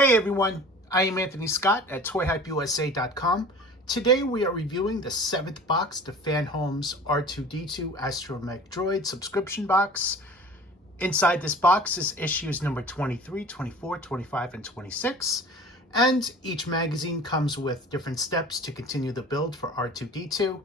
Hey everyone, I am Anthony Scott at ToyHypeUSA.com. Today we are reviewing the 7th box to FanHome's R2-D2 Astromech Droid subscription box. Inside this box is issues number 23, 24, 25, and 26. And each magazine comes with different steps to continue the build for R2-D2.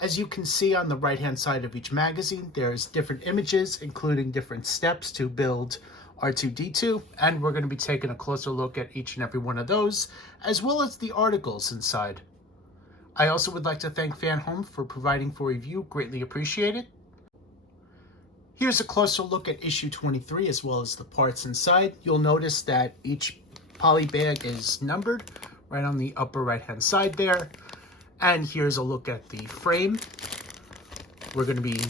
As you can see on the right-hand side of each magazine, there's different images, including different steps to build R2-D2, and we're going to be taking a closer look at each and every one of those, as well as the articles inside. I also would like to thank FanHome for providing for review, greatly appreciated. Here's a closer look at issue 23, as well as the parts inside. You'll notice that each poly bag is numbered right on the upper right-hand side there. And here's a look at the frame. We're going to be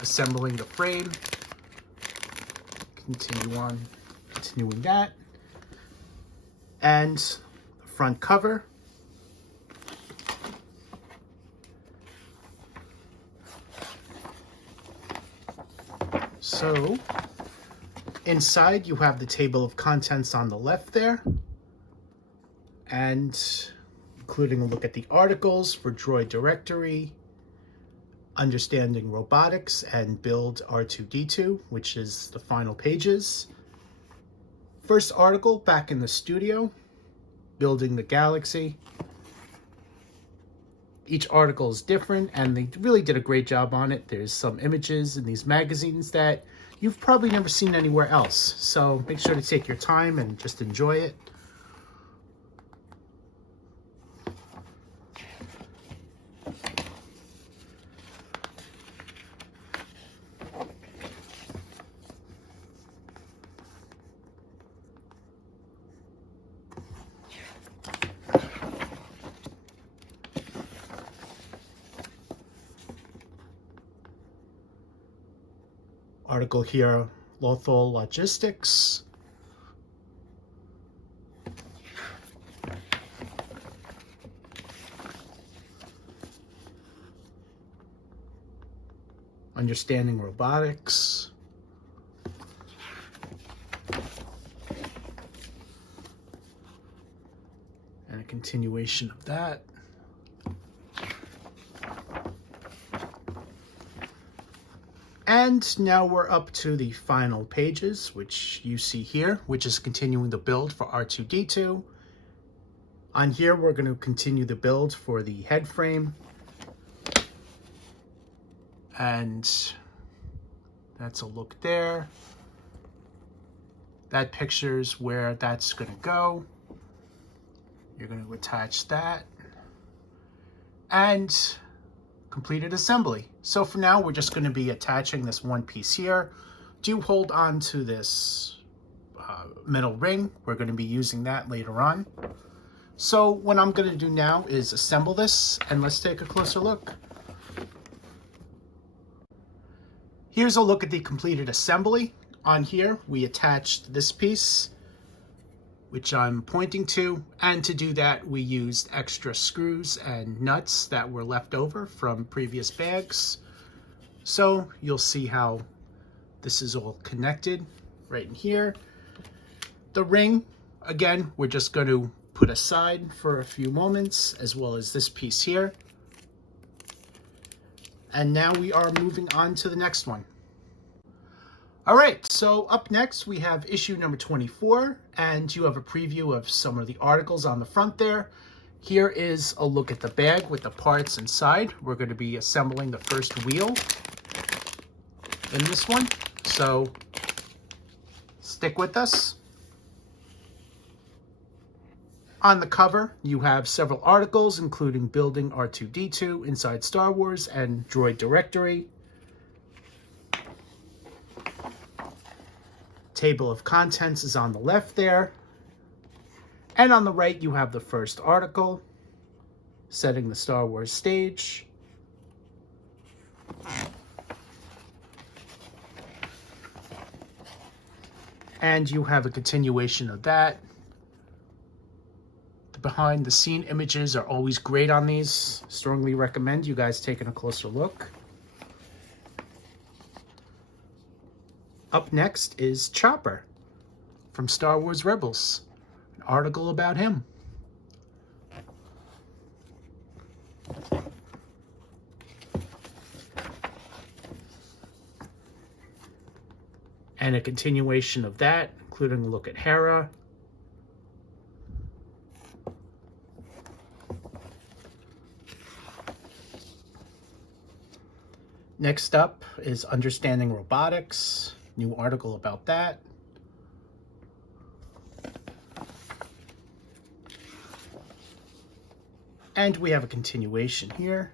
assembling the frame. Continuing that. And the front cover. So, inside you have the table of contents on the left there. And including a look at the articles for Droid Directory, Understanding Robotics, and Build R2-D2, which is the final pages. First article, Back in the Studio, Building the Galaxy. Each article is different, and they really did a great job on it. There's some images in these magazines that you've probably never seen anywhere else. So make sure to take your time and just enjoy it. Article here, Lothal Logistics. Understanding Robotics. And a continuation of that. And now we're up to the final pages, which you see here, which is continuing the build for R2-D2. On here, we're going to continue the build for the head frame. And that's a look there. That pictures where that's going to go. You're going to attach that. And completed assembly. So for now, we're just going to be attaching this one piece here. Do hold on to this metal ring. We're going to be using that later on. So what I'm going to do now is assemble this, and let's take a closer look. Here's a look at the completed assembly. On here, we attached this piece, which I'm pointing to, and to do that we used extra screws and nuts that were left over from previous bags. So you'll see how this is all connected right in here. The ring, again, we're just going to put aside for a few moments, as well as this piece here. And now we are moving on to the next one. All right, so up next we have issue number 24, and you have a preview of some of the articles on the front there. Here is a look at the bag with the parts inside. We're going to be assembling the first wheel in this one, so stick with us. On the cover, you have several articles, including Building R2-D2, Inside Star Wars, and Droid Directory. Table of contents is on the left there. And on the right, you have the first article, Setting the Star Wars Stage. And you have a continuation of that. The behind the scene images are always great on these. Strongly recommend you guys taking a closer look. Up next is Chopper from Star Wars Rebels. article about him. And a continuation of that, including a look at Hera. Next up is Understanding Robotics, new article about that. And we have a continuation here.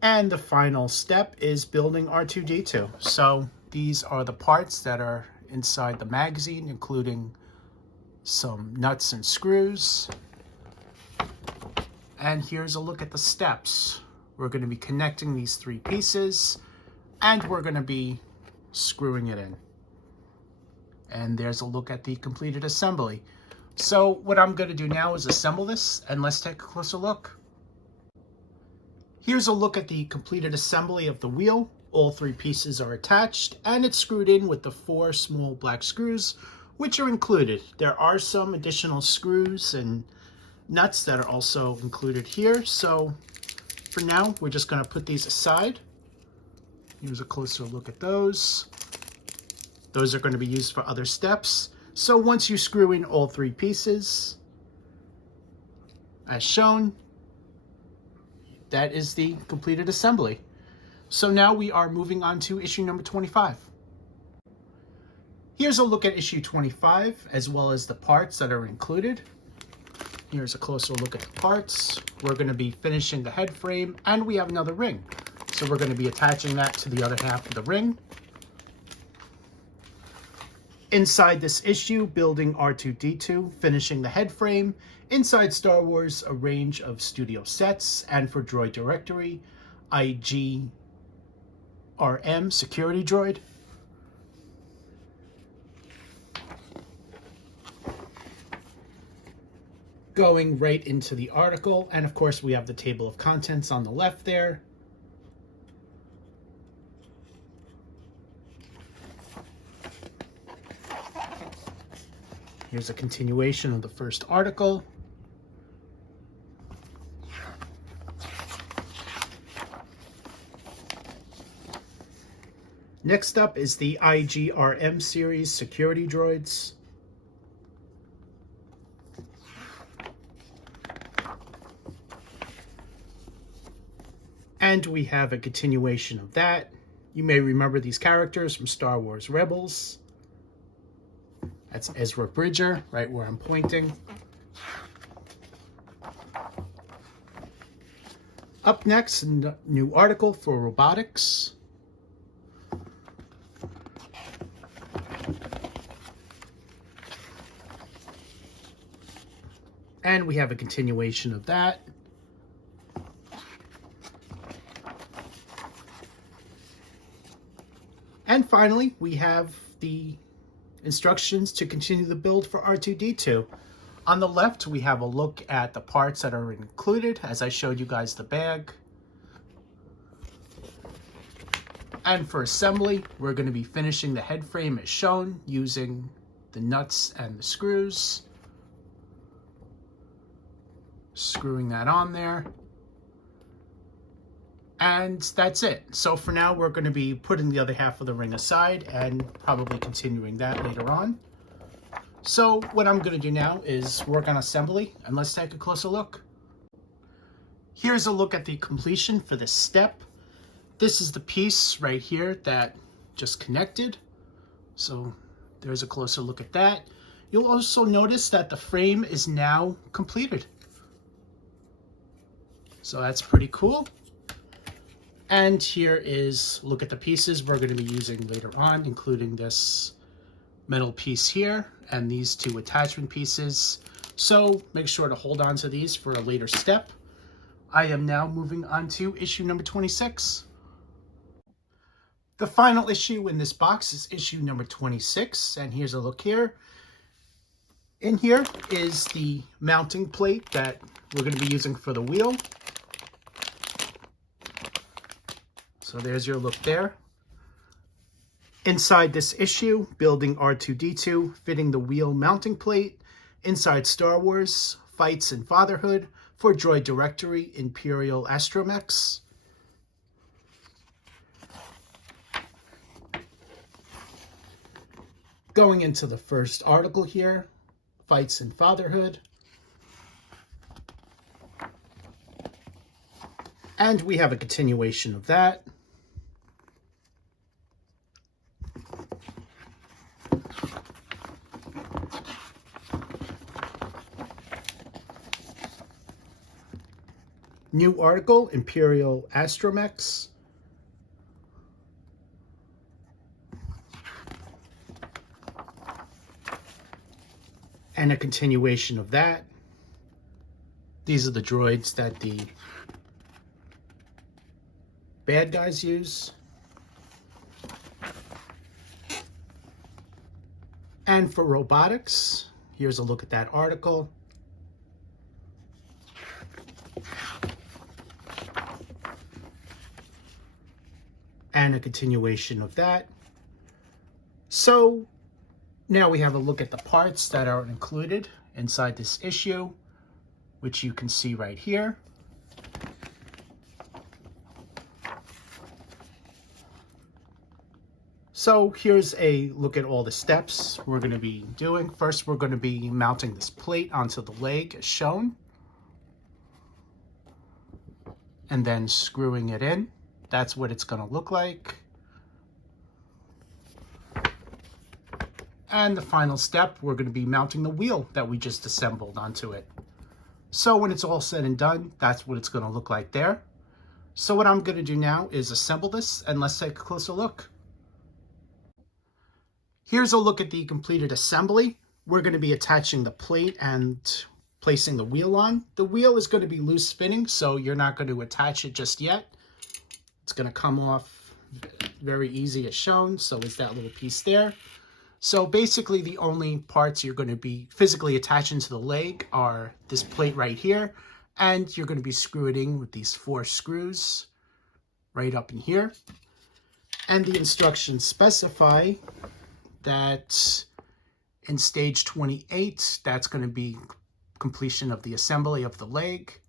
And the final step is building R2-D2. So these are the parts that are inside the magazine, including some nuts and screws. And here's a look at the steps. We're going to be connecting these three pieces, and we're going to be screwing it in. And there's a look at the completed assembly. So what I'm going to do now is assemble this, and let's take a closer look. Here's a look at the completed assembly of the wheel. All three pieces are attached, and it's screwed in with the 4 small black screws, which are included. There are some additional screws and nuts that are also included here. So for now, we're just going to put these aside. Here's a closer look at those. Those are going to be used for other steps. So once you screw in all three pieces, as shown, that is the completed assembly. So now we are moving on to issue number 25. Here's a look at issue 25, as well as the parts that are included. Here's a closer look at the parts. We're going to be finishing the head frame, and we have another ring. So we're going to be attaching that to the other half of the ring. Inside this issue, building R2-D2, finishing the head frame. Inside Star Wars, a range of studio sets, and for Droid Directory, IGRM Security Droid. Going right into the article, and of course we have the table of contents on the left there. Here's a continuation of the first article. Next up is the IGRM series security droids. And we have a continuation of that. You may remember these characters from Star Wars Rebels. That's Ezra Bridger, right where I'm pointing. Up next, a new article for robotics. And we have a continuation of that. And finally, we have the instructions to continue the build for R2-D2. On the left, we have a look at the parts that are included, as I showed you guys the bag. And for assembly, we're going to be finishing the head frame as shown, using the nuts and the screws. Screwing that on there. And that's it. So for now, we're going to be putting the other half of the ring aside and probably continuing that later on. So what I'm going to do now is work on assembly, and let's take a closer look. Here's a look at the completion for this step. This is the piece right here that just connected. So there's a closer look at that. You'll also notice that the frame is now completed. So that's pretty cool. And here is a look at the pieces we're going to be using later on, including this metal piece here and these 2 attachment pieces. So make sure to hold on to these for a later step. I am now moving on to issue number 26. The final issue in this box is issue number 26, and here's a look here. In here is the mounting plate that we're going to be using for the wheel. So there's your look there. Inside this issue, building R2-D2, fitting the wheel mounting plate. Inside Star Wars, fights and fatherhood for Droid Directory, Imperial Astromechs. Going into the first article here, fights and fatherhood. And we have a continuation of that. New article, Imperial Astromechs. And a continuation of that. These are the droids that the bad guys use. And for robotics, here's a look at that article. And a continuation of that. So now we have a look at the parts that are included inside this issue, which you can see right here. So here's a look at all the steps we're going to be doing. First, we're going to be mounting this plate onto the leg as shown, and then screwing it in. That's what it's going to look like. And the final step, we're going to be mounting the wheel that we just assembled onto it. So when it's all said and done, that's what it's going to look like there. So what I'm going to do now is assemble this, and let's take a closer look. Here's a look at the completed assembly. We're going to be attaching the plate and placing the wheel on. The wheel is going to be loose fitting, so you're not going to attach it just yet. It's going to come off very easy as shown. So is that little piece there. So basically the only parts you're going to be physically attaching to the leg are this plate right here. And you're going to be screwing with these 4 screws right up in here. And the instructions specify that in stage 28, that's going to be completion of the assembly of the leg.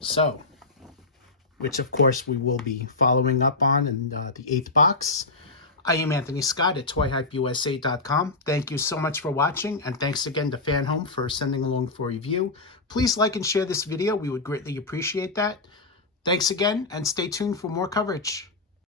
So, which of course we will be following up on in the 8th box. I am Anthony Scott at toyhypeusa.com. Thank you so much for watching, and thanks again to FanHome for sending along for a review. Please like and share this video. We would greatly appreciate that. Thanks again, and stay tuned for more coverage.